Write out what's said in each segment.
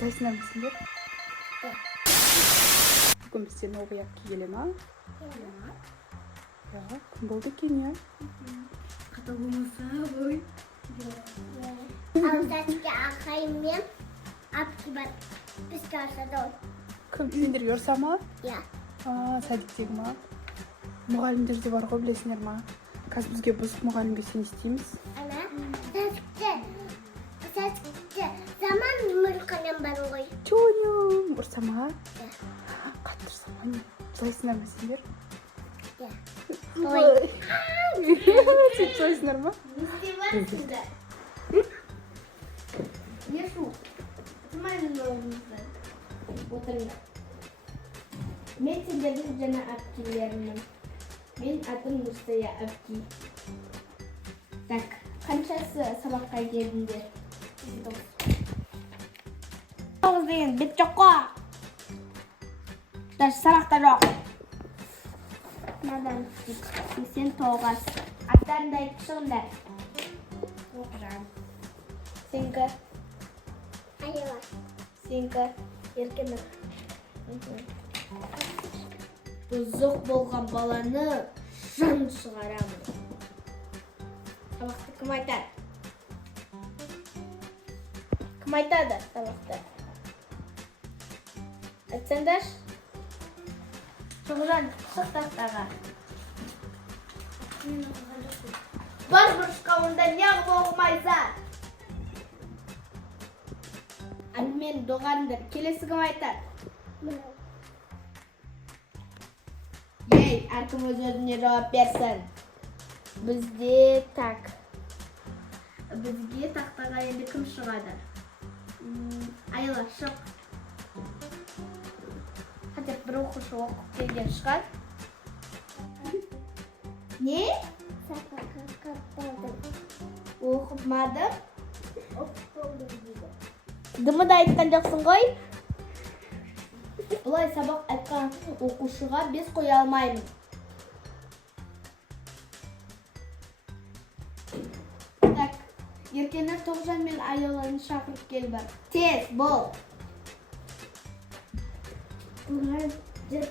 Жылайсыңдар ма сендер? Бүгін бізде новый апки келе ма? Ja, күн болды екен, иә. Қатал болмаса ғой. Алдатке ағаймен апки бар. Біз қарсада ой. Кім сендерге ұрса ма? Иә. Садиктегі ма? Мұғалімдер де бар ғой, білесіңдер ма? Қазір бізге бұзық мұғалімге сен істейміз. Ана, сәтікті заман мүлкінен бар ғой. Чонем, ұрса ма? Иә. Қатты ұрса ма? Жылайсыңдар ма сендер? Иә. Ой. Сен жылайсыңдар ма? Не істеватсыңдар? Не шу? Отырмайын орныңыздан. Отырыңдар. Мен сендердің жаңа әпкелеріммін. Мен атым Нұрсая әпки. Так, қаншасы сабаққа келдіңдер? 9 деген бет жоқ қой. Даже сабақта жоқ. Надан 89. Аттарыңды айтып шығыңдар. Оқырам. Сенкі. Айыла. Сенкі. Еркені. Бұзық болған баланы жын шығарамын. Сабақты кім айтады? Кім айтады сабақты? Айтсаңдар? Шоғжан, шық тақтаға. Бар бұрышқа онда неғып оқымайсың? Мен доғарыңдар. Келесі кім айтады? Ей, әркім өз-өзіне жауап берсін. Бізде так. Бізге тақтаға енді кім шығады? Айла, шық. Хотя бір оқушы оқып келген шығар. Не? Сапақа қапталдым. Оқымады? Оқып болдым дейді. Дымыда айтқан жоқсың ғой? Бұлай сабақ айтқан оқушыға без қоя алмаймын. Так, еркенер Тоғжан мен Айоланы шақырып кел бар. Тез, бол. Бұлар жүр.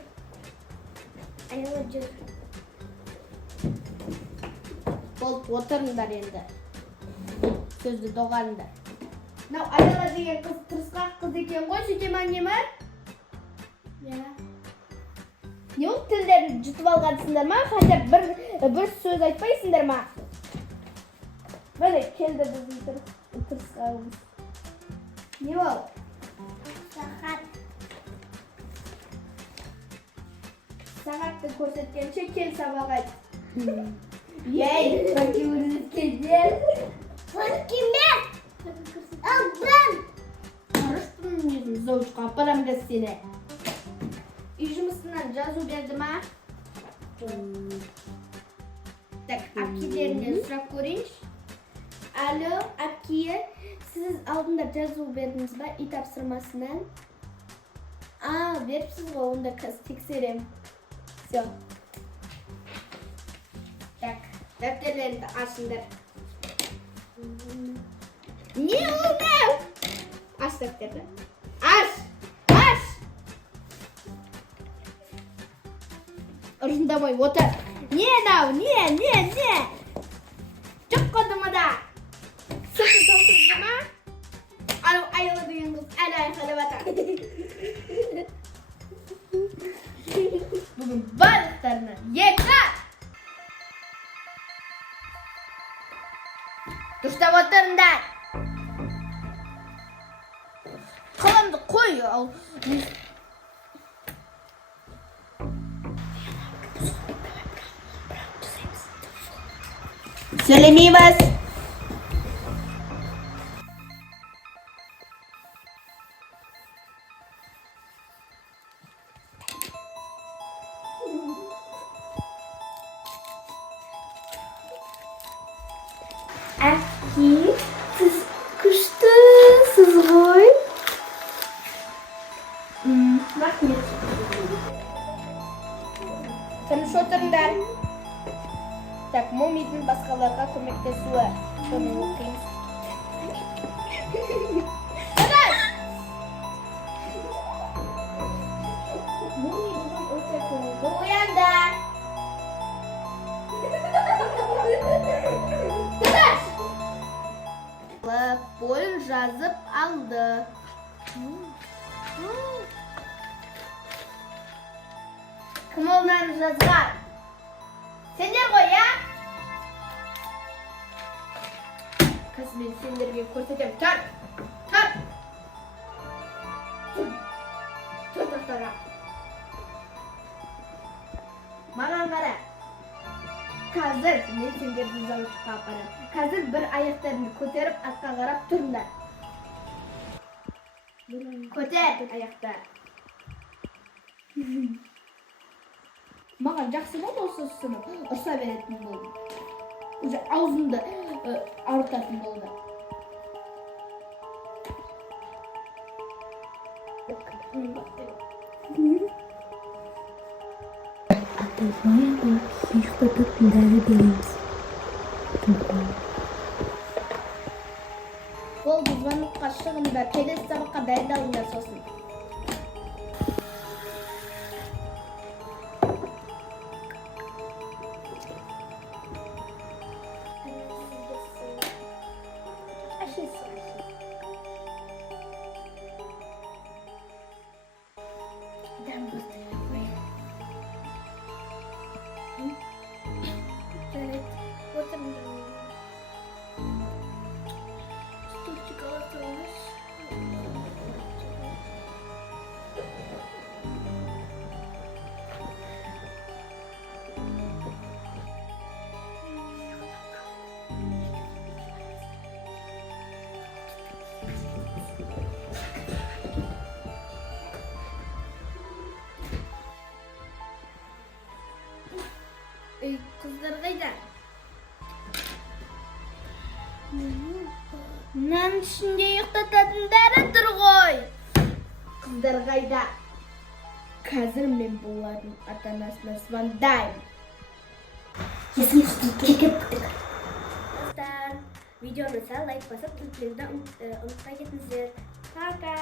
Айыла жүр. Болып отырыңдар енді. Сөзді доғарыңдар. Мынау Айола деген қыз тырысқақ қыз екен ғой, сөйте ма не ма? Иә. Не ол тілдерін жұтып алғансыңдар ма? Хотя бір сөз айтпайсыңдар ма? Міне келді біздің тырысқағымыз. Не ол? Сағат. Сағатты көрсеткенше кел сабақ айт. Ей, бәкеуіріңіз келдер. Бұл кеме? Ал бұдан. Қарышпын өзім зауышқа апарам біз сені. Үй жұмысынан жазу берді ма? Так, әпкелерінен сұрақ көрейінші. Алло, әпкеге, сіз алдында жазу бердіңіз ба үй тапсырмасынан? Беріпсіз ғой, онда тексерем. Все. Так, дәптерлеріңді ашыңдар. Не ол не? Аш дәптерді. Аш! Аш! Ұржындамай отыр. Не нау? Не? Жоқ қодымыда. Сырты толтырды ма? Айыла деген қыз әлі айқайлап атыр. Бүгін барлықтарына екі! Дұрыстап отырыңдар. Қаламды қой, ал... Сөйлемейміз. Әпке, сіз күштісіз ғой. Рахмет. Тыныш отырыңдар. Так, Момидің басқаларға көмектесуі. Соны оқимыз. Тыныш! жазып алды. Кім оларын жазған? Сендер ғой, я? Қазір мен сендерге көрсетем. Тұр! Тұр тақтара. Маған қара. Қазір мен сендерді заводқа апарам. Қазір бір аяқтарыңды көтеріп, атқа қарап тұрыңдар. Көтер аяқтар. Маған жақсы болды осы сынып. Ұрса беретін болды. Уже аузымды ауыртатын болды. Болды, звонокқа шығыңдар, келесі сабаққа дайындалыңдар сосын. Kızlar kayda. Nan şimdi yıktatadınları durgoy. Kızlar kayda. Қазір мен бұлардың ата-анасына звондаймын. Если чекіп Достар, видеоны сәл лайк басып, түлкілерді ұмытпай кетіңіздер. Пока!